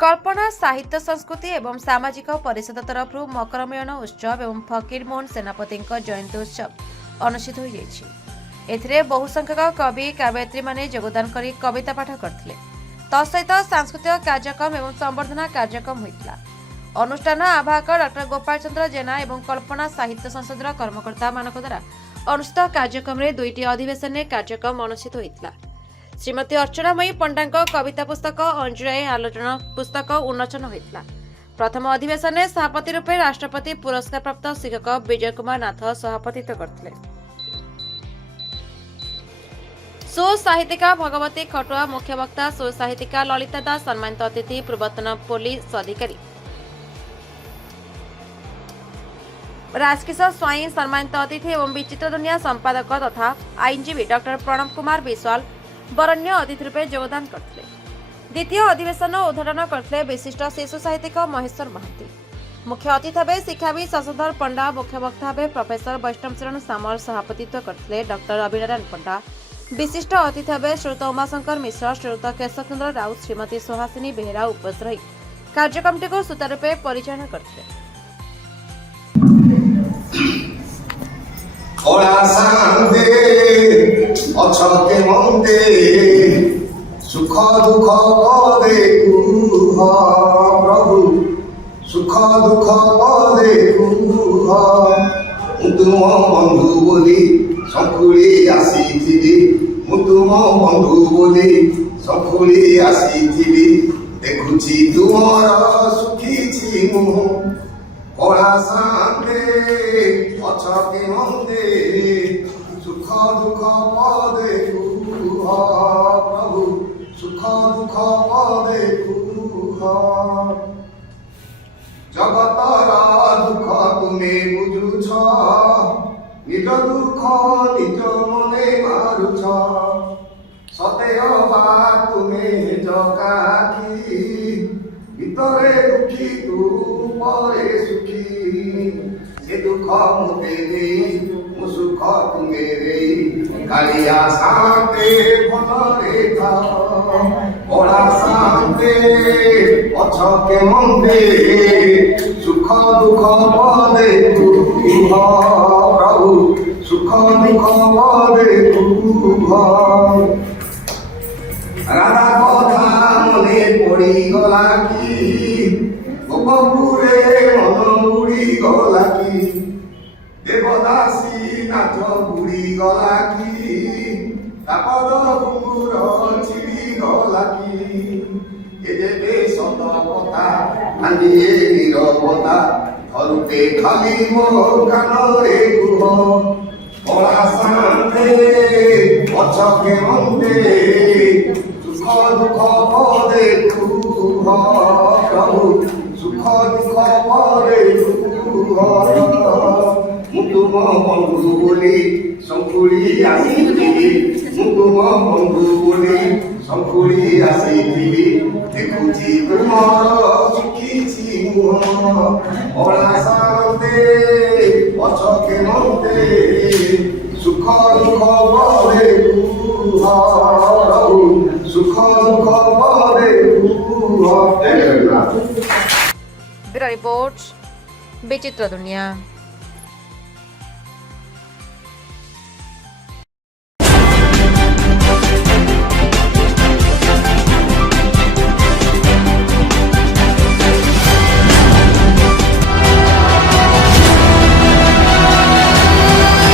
कल्पना साहित्य संस्कृति एवं सामाजिक परिषद तरफ मकर मिलन उत्सव एवं फकीर मोहन सेनापति जयंती उत्सव अनुष्ठित हो जाइछि। बहु संख्यक कवि काव्ययत्री माने योगदान करी कविता पाठ करथिले। तसहित सांस्कृतिक कार्यक्रम एवं संवर्धना कार्यक्रम होइतला। अनुष्ठान आवाहक डॉक्टर गोपाल चंद्र जेना एवं कल्पना साहित्य संसदर कर्मकर्ता मानक द्वारा अनुष्ठित कार्यक्रम में 2टी अधिवेशन में कार्यक्रम अनुष्ठित होइतला। श्रीमती अर्चनामयी पंडा कविता पुस्तक अंजुराई आलोचना पुस्तक उन्मोचन होइतला। प्रथम अधिवेशन में सभापति रूपे राष्ट्रपति पुरस्कार प्राप्त शिक्षक विजय कुमार नाथ सभापतित्व करथिले। सो साहित्यिका भगवती खटुआ मुख्य वक्ता, सो साहित्यिका ललिता दास सम्मानित अतिथि, पूर्वतन पुलिस अधिकारी राजकिशोर स्वाई सम्मानित अतिथि एवं विचित्र दुनिया संपादक तथा आईनजीवी डॉक्टर प्रणव कुमार विश्वाल बरण्य अतिथि रूपे योगदान करथिले। द्वितीय अधिवेशन उद्घाटन करथिले विशिष्ट शिशु साहित्यिक महेश्वर महांती। मुख्य अतिथि भावे शिक्षाविद शशधर पंडा, मुख्य वक्ता भावे प्रोफेसर वैष्णव शरण सामल सभापतित्व करथिले। डॉक्टर अभिनारायण पंडा विशिष्ट अतिथि भावे श्रीयुत उमाशंकर मिश्र, श्रीयुत केशव चंद्र राउत, श्रीमती सुहासिनी बेहेरा उपस्थित रही कार्यक्रमटी को सुचारू रूपे परिचालन करथिले। अछके मंदे सुख दुख पदे कुह प्रभु, सुख दुख पदे कुह। तुम बंधु बोली सखुली आसीथिली, तुम बंधु बोली सखुली आसीथिली। देखुची तुमर सुखीची मुह, कला शांते अछके मंदे सुख दुख पदे कुह प्रभु, सुख दुख पदे कुह। जगतर दुख तुमे बुझुछ, निज दुख निज मने मारुछ। सतेयबा तुमे जकाकी, ভিতরে দুঃখী তু পরে সুখী। সে দুঃখ মুতে দেই মু সুখ তুমে দেই, কালিয়া শান্তে ভলরে থাও। পড়া শান্তে অছকে মন্দে সুখ দুঃখ পদে কুহ প্রভু, সুখ দুঃখ পদে কুহ। রাধা কথা মনে পড়ি গলা কি, গোপপুরে মন বুড়ি গলা কি। দেবদাসী নাচ বুড়ি গলা কি, তাপদ ঘুঙুর ছিড়ি গলা কি। এ দেবে শত কথা ভাঙিয়ে নীরবতা, ধরুতে খালি মো কানরে গুহ। পড়া শান্তে অছকে মন্দে সুখ দুঃখ পদে কুহ প্রভু, সুখ দুঃখ পদে কুহ। মু তুম বন্ধু বলি শঙ্কুলি আসিথিলি, মু তুম বন্ধু বলি শঙ্কুলি আসিথিলি। দেখুছি তুমর সুখীছি মুহ, পড়া শান্তে অছকে মন্দে সুখ দুঃখ পদে কুহ প্রভু, सुख दुख पदे कुह। ब्यूरो रिपोर्ट विचित्र दुनिया।